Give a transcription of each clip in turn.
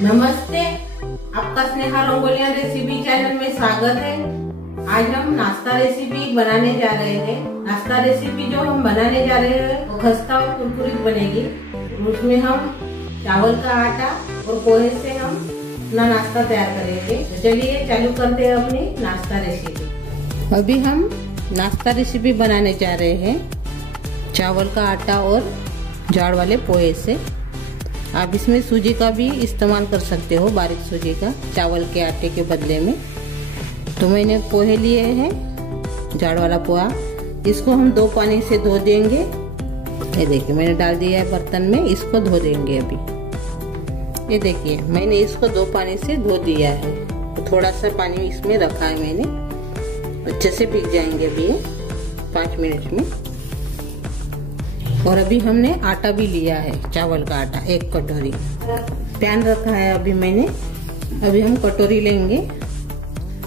नमस्ते, आपका Sneha रंगोलिया recipe channel में स्वागत है। आज हम नाश्ता रेसिपी बनाने जा रहे हैं। नाश्ता रेसिपी जो हम बनाने जा रहे हैं वो खस्ता और कुरकुरीत बनेगी। उसमें हम चावल का आटा और पोहे से हम अपना नाश्ता तैयार करेंगे। तो चलिए चालू करते हैं अपनी नाश्ता रेसिपी। अभी हम नाश्ता रेसिपी बनाने जा रहे हैं चावल का आटा और जाड़ वाले पोहे से। आप इसमें सूजी का भी इस्तेमाल कर सकते हो, बारीक सूजी का, चावल के आटे के बदले में। तो मैंने पोहे लिए हैं, जाड़ वाला पोहा। इसको हम 2 पानी से धो देंगे। ये देखिए मैंने डाल दिया है बर्तन में, इसको धो देंगे अभी। ये देखिए मैंने इसको 2 पानी से धो दिया है। तो थोड़ा सा पानी इसमें रखा है मैंने, अच्छे से भीग जाएंगे अभी ये 5 मिनट में। और अभी हमने आटा भी लिया है, चावल का आटा 1 कटोरी। पैन रखा है अभी मैंने। अभी हम कटोरी लेंगे,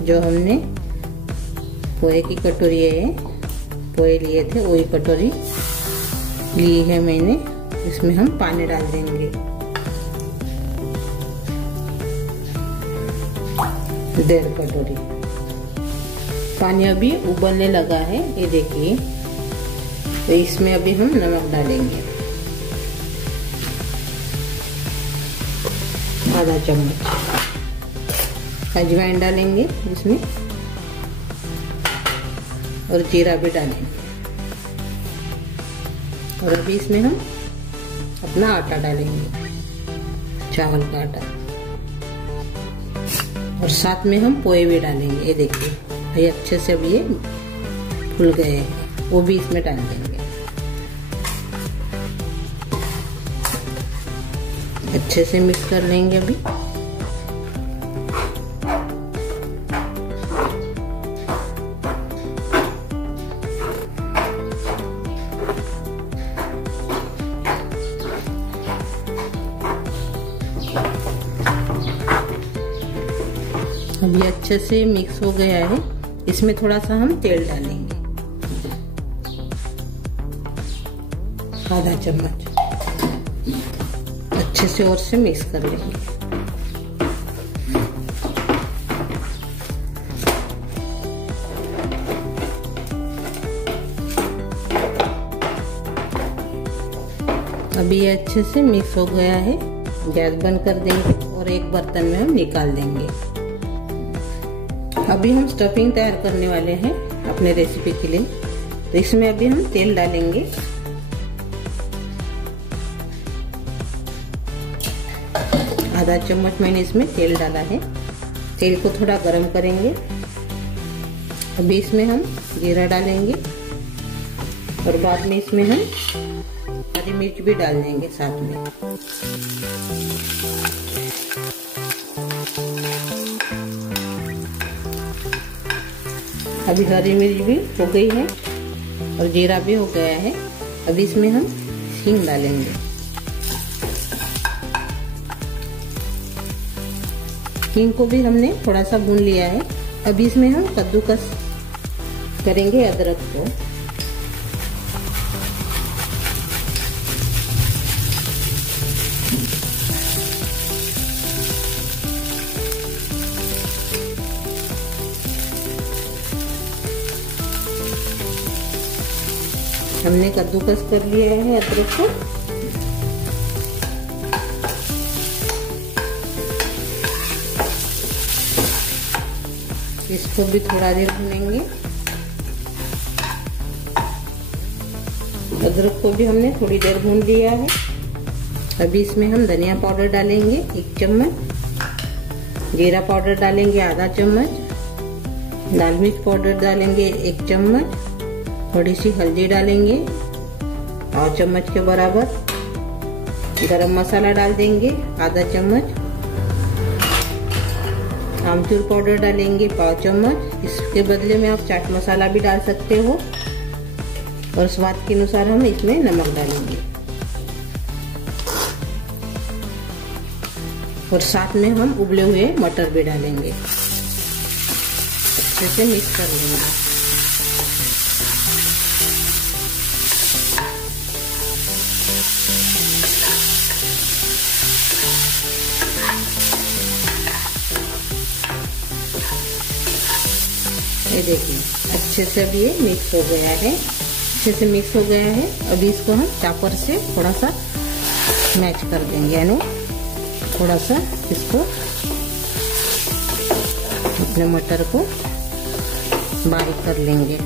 जो हमने पोहे की कटोरी है, पोहे लिए थे वही कटोरी ली है मैंने। इसमें हम पानी डाल देंगे, 1.5 कटोरी। पानी अभी उबलने लगा है, ये देखिए। तो इसमें अभी हम नमक डालेंगे, आधा चम्मच। अजवाइन डालेंगे इसमें और जीरा भी डालेंगे। और अभी इसमें हम अपना आटा डालेंगे, चावल का आटा। और साथ में हम पोहे भी डालेंगे। ये देखिए ये अच्छे से अभी ये फूल गए हैं, वो भी इसमें डाल देंगे। अच्छे से मिक्स कर लेंगे अभी। अभी अच्छे से मिक्स हो गया है। इसमें थोड़ा सा हम तेल डालेंगे, आधा चम्मच। अच्छे से और से मिक्स कर लेंगे। अभी ये अच्छे से मिक्स हो गया है। गैस बंद कर देंगे और एक बर्तन में हम निकाल देंगे। अभी हम स्टफिंग तैयार करने वाले हैं अपने रेसिपी के लिए। तो इसमें अभी हम तेल डालेंगे, आधा चम्मच मैंने इसमें तेल डाला है। तेल को थोड़ा गरम करेंगे। अभी इसमें हम जीरा डालेंगे और बाद में इसमें हम हरी मिर्च भी डाल देंगे साथ में। अभी हरी मिर्च भी हो गई है और जीरा भी हो गया है। अभी इसमें हम हींग डालेंगे। हींग को भी हमने थोड़ा सा भून लिया है। अभी इसमें हम कद्दूकस करेंगे अदरक को। हमने कद्दूकस कर लिया है अदरक को। इसको भी थोड़ा देर भूनेंगे। अदरक को भी हमने थोड़ी देर भून लिया है। अभी इसमें हम धनिया पाउडर डालेंगे 1 चम्मच, जीरा पाउडर डालेंगे आधा चम्मच, लाल मिर्च पाउडर डालेंगे 1 चम्मच, थोड़ी सी हल्दी डालेंगे 1 चम्मच के बराबर, गरम मसाला डाल देंगे आधा चम्मच, आमचूर पाउडर डालेंगे 1/4 चम्मच। इसके बदले में आप चाट मसाला भी डाल सकते हो। और स्वाद के अनुसार हम इसमें नमक डालेंगे। और साथ में हम उबले हुए मटर भी डालेंगे। अच्छे से मिक्स कर लेंगे। ये देखिए अच्छे से अब ये मिक्स हो गया है, अच्छे से मिक्स हो गया है। अभी इसको हम चापर से थोड़ा सा मैच कर देंगे, यानी थोड़ा सा इसको अपने मटर को बारीक कर लेंगे।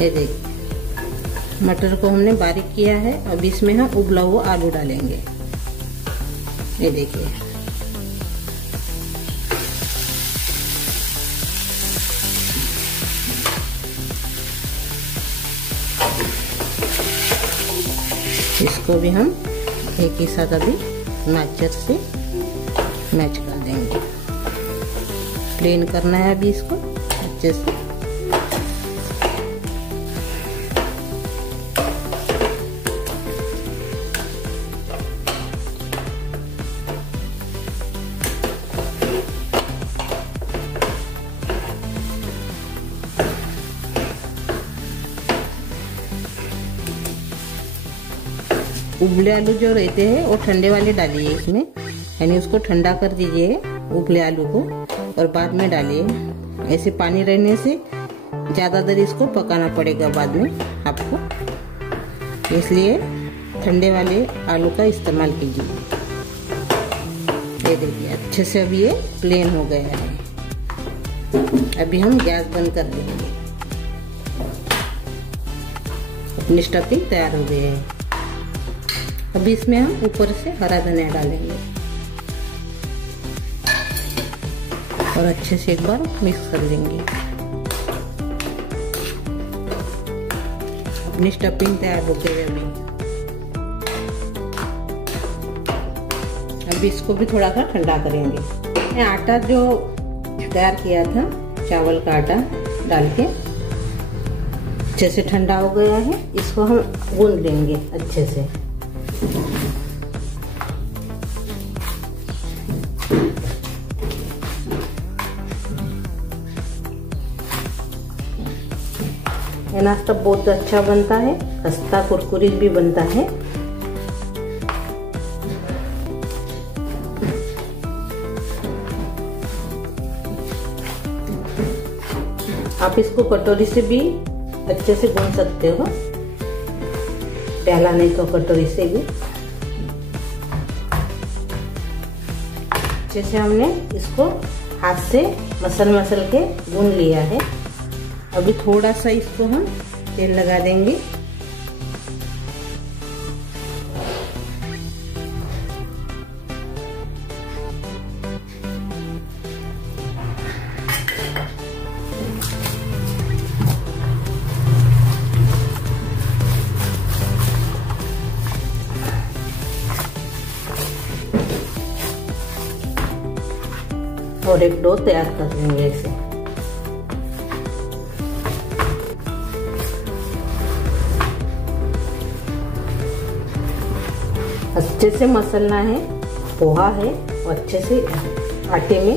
ये देखिए मटर को हमने बारीक किया है। अब इसमें हम उबला हुआ आलू डालेंगे। ये देखिए इसको भी हम एक ही साथ अभी मैचर से मैच कर देंगे। प्लेन करना है अभी इसको अच्छे से। उबले आलू जो रहते हैं वो ठंडे वाले डालिए इसमें, यानी उसको ठंडा कर दीजिए उबले आलू को और बाद में डालिए। ऐसे पानी रहने से ज़्यादा देर इसको पकाना पड़ेगा बाद में आपको, इसलिए ठंडे वाले आलू का इस्तेमाल कीजिए। ये देखिए अच्छे से अभी ये प्लेन हो गया है। अभी हम गैस बंद कर देंगे। अपनी स्टफिंग तैयार हो गई है। अभी इसमें हम ऊपर से हरा धनिया डालेंगे और अच्छे से एक बार मिक्स कर लेंगे। अपनी स्टफिंग तैयार हो गई है। अभी इसको भी थोड़ा सा ठंडा करेंगे। मैं आटा जो तैयार किया था चावल का आटा डाल के अच्छे से ठंडा हो गया है। इसको हम गूंद लेंगे अच्छे से। ये नाश्ता बहुत अच्छा बनता है, खस्ता कुरकुरीत भी बनता है। आप इसको कटोरी से भी अच्छे से गूंद सकते हो, प्याला नहीं तो कटोरी से भी। अच्छे से हमने इसको हाथ से मसल के गूंद लिया है। अभी थोड़ा सा इसको हम तेल लगा देंगे। और एक डो तैयार कर लेंगे इसे। अच्छे से मसलना है, पोहा है और अच्छे से आटे में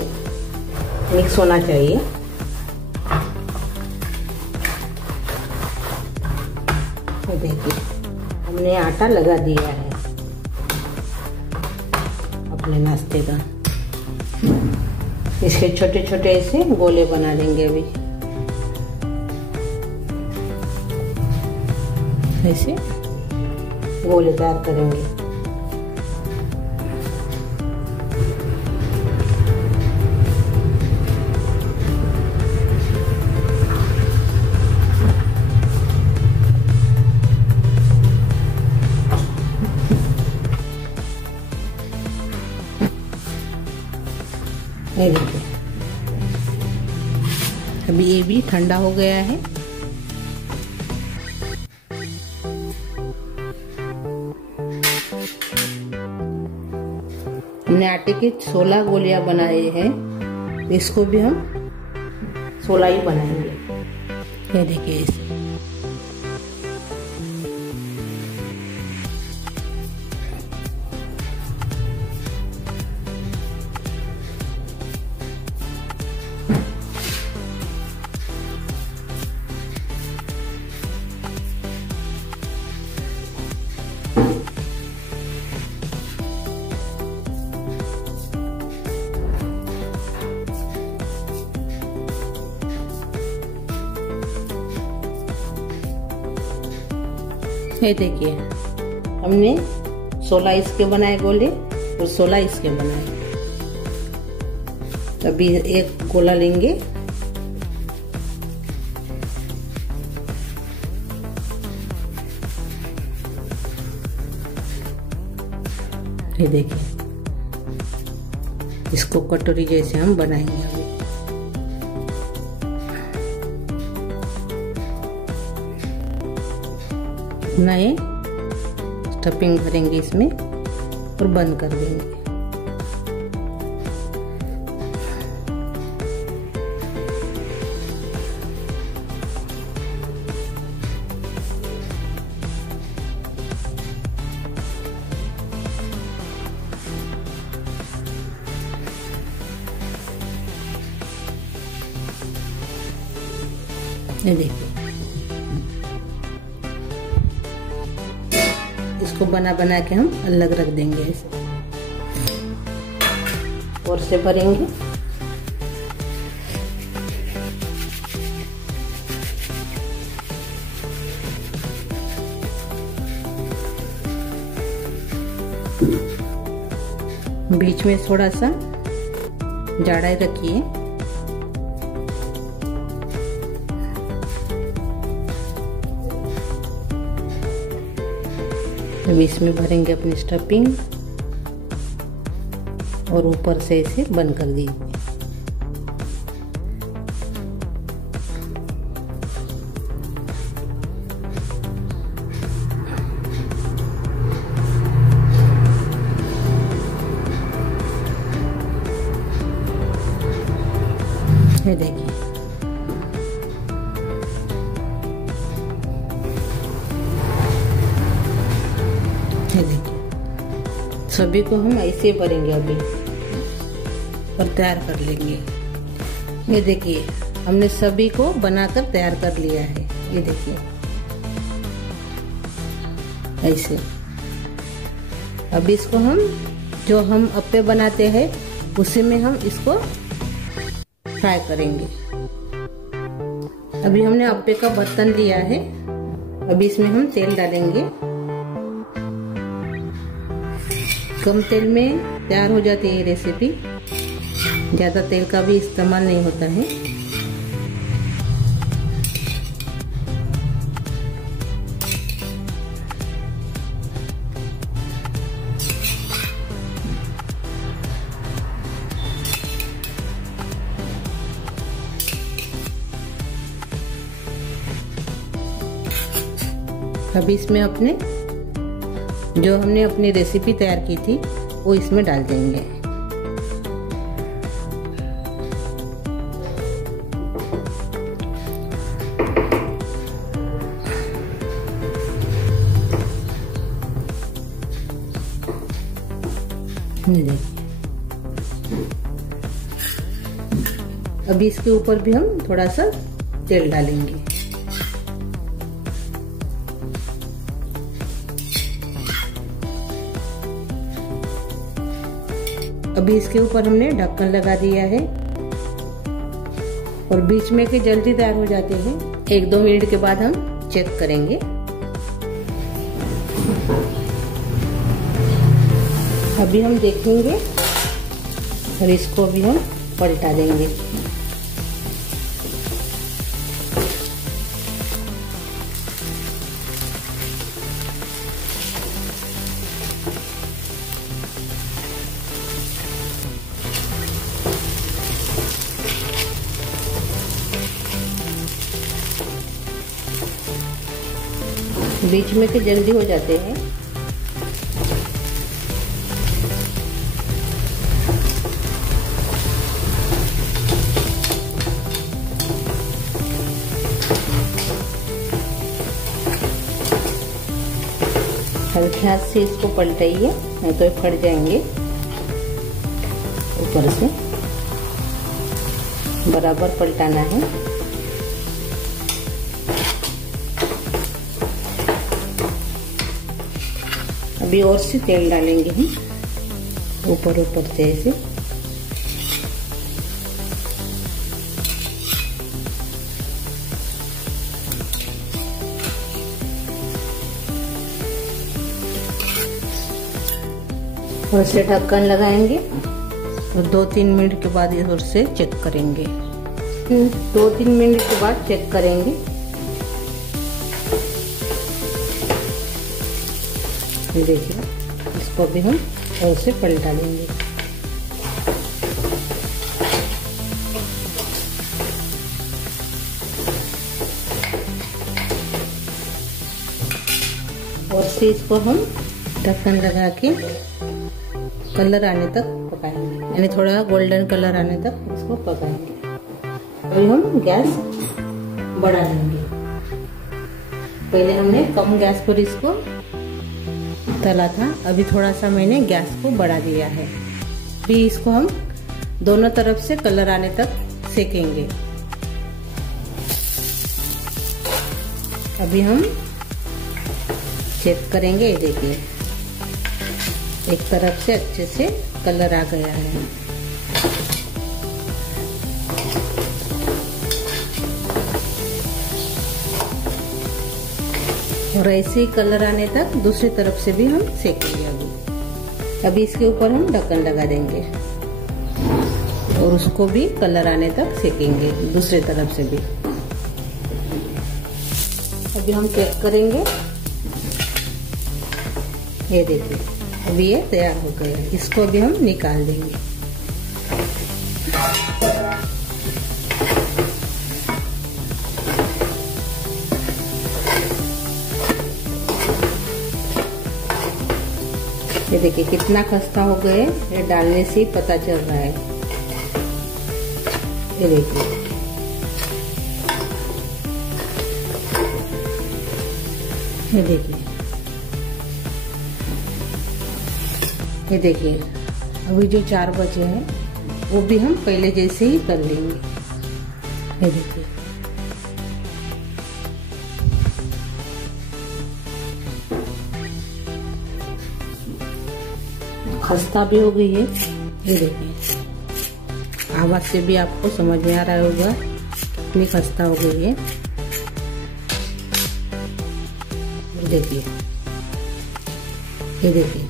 मिक्स होना चाहिए। देखिए हमने आटा लगा दिया है अपने नाश्ते का। इसके छोटे छोटे ऐसे गोले बना देंगे। अभी ऐसे गोले तैयार करेंगे। ये देखिए अभी ये भी ठंडा हो गया है। हमने आटे के 16 गोलियां बनाए हैं, इसको भी हम 16 ही बनाएंगे। ये देखिए इसे ये देखिए, हमने 16 इसके बनाए गोले और 16 इसके बनाए। अभी एक गोला लेंगे, ये देखिए, इसको कटोरी जैसे हम बनाएंगे। नए स्टफिंग भरेंगे इसमें और बंद कर देंगे। ये देखिए, इसको बना बना के हम अलग रख देंगे ऐसे, और से भरेंगे। बीच में थोड़ा सा जाड़ा रखिए। अब इसमें भरेंगे अपनी स्टफिंग और ऊपर से इसे बंद कर दीजिए। ये देखिए, ये देखिए, सभी को हम ऐसे भरेंगे अभी और तैयार कर लेंगे। ये देखिए, हमने सभी को बनाकर तैयार कर लिया है। ये देखिए ऐसे। अब इसको हम जो हम अप्पे बनाते हैं उसी में हम इसको फ्राई करेंगे। अभी हमने अप्पे का बर्तन लिया है, अभी इसमें हम तेल डालेंगे। कम तेल में तैयार हो जाती है ये रेसिपी, ज्यादा तेल का भी इस्तेमाल नहीं होता है। अभी इसमें अपने जो हमने अपनी रेसिपी तैयार की थी वो इसमें डाल देंगे। अभी इसके ऊपर भी हम थोड़ा सा तेल डालेंगे। अभी इसके ऊपर हमने ढक्कन लगा दिया है और बीच में के जल्दी तैयार हो जाते हैं। 1-2 मिनट के बाद हम चेक करेंगे। अभी हम देखेंगे और इसको भी हम पलटा देंगे। बीच में के जल्दी हो जाते हैं। हल्के हाथ से इसको पलटाइए, नहीं तो फट जाएंगे। ऊपर से बराबर पलटाना है। अभी और से तेल डालेंगे हम ऊपर ऊपर से ऐसे। और इसे ढक्कन लगाएंगे और 2-3 मिनट के बाद इधर से चेक करेंगे। 2-3 मिनट के बाद चेक करेंगे। ये देखिए, इसको भी हम और से पलटा लेंगे। और से इसको हम ढक्कन लगा के कलर आने तक पकाएंगे, यानी थोड़ा गोल्डन कलर आने तक इसको पकाएंगे। अभी हम गैस बढ़ा देंगे। पहले हमने कम गैस पर इसको तला था, अभी थोड़ा सा मैंने गैस को बढ़ा दिया है। फिर इसको हम दोनों तरफ से कलर आने तक सेकेंगे। अभी हम चेक करेंगे। ये देखिए, एक तरफ से अच्छे से कलर आ गया है। और ऐसे ही कलर आने तक दूसरी तरफ से भी हम सेकेंगे। अभी इसके ऊपर हम ढक्कन लगा देंगे और उसको भी कलर आने तक सेकेंगे दूसरी तरफ से भी। अभी हम चेक करेंगे। ये देखिए, अभी ये तैयार हो गया है। इसको भी हम निकाल देंगे। ये देखिए कितना खस्ता हो गए, ये डालने से ही पता चल रहा है। ये देखिए, ये देखिए, ये देखिए, अभी जो 4 बजे हैं वो भी हम पहले जैसे ही कर लेंगे। ये देखिए, खस्ता भी हो गई है। ये देखिए, आवाज से भी आपको समझ में आ रहा होगा कितनी खस्ता हो गई है। ये देखिए, ये देखिए,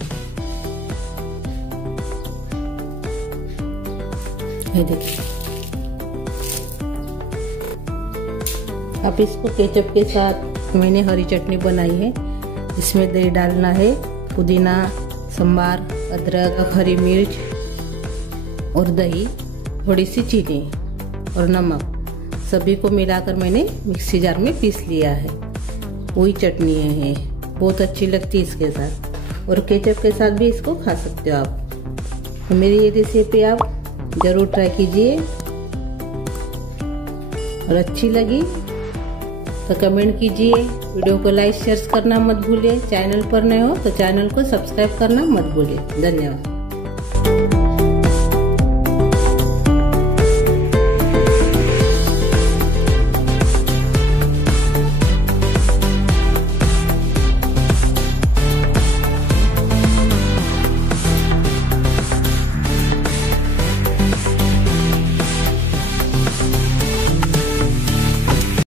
ये देखिए। अब इसको केचप के साथ मैंने हरी चटनी बनाई है। इसमें दही डालना है, पुदीना, संबार, अदरक, हरी मिर्च और दही, थोड़ी सी चीनी और नमक, सभी को मिलाकर मैंने मिक्सी जार में पीस लिया है। वही चटनी है, बहुत अच्छी लगती है इसके साथ। और केचप के साथ भी इसको खा सकते हो आप। तो मेरी ये रेसिपी आप जरूर ट्राई कीजिए और अच्छी लगी तो कमेंट कीजिए। वीडियो को लाइक शेयर करना मत भूलिए। चैनल पर नए हो तो चैनल को सब्सक्राइब करना मत भूलिए। धन्यवाद।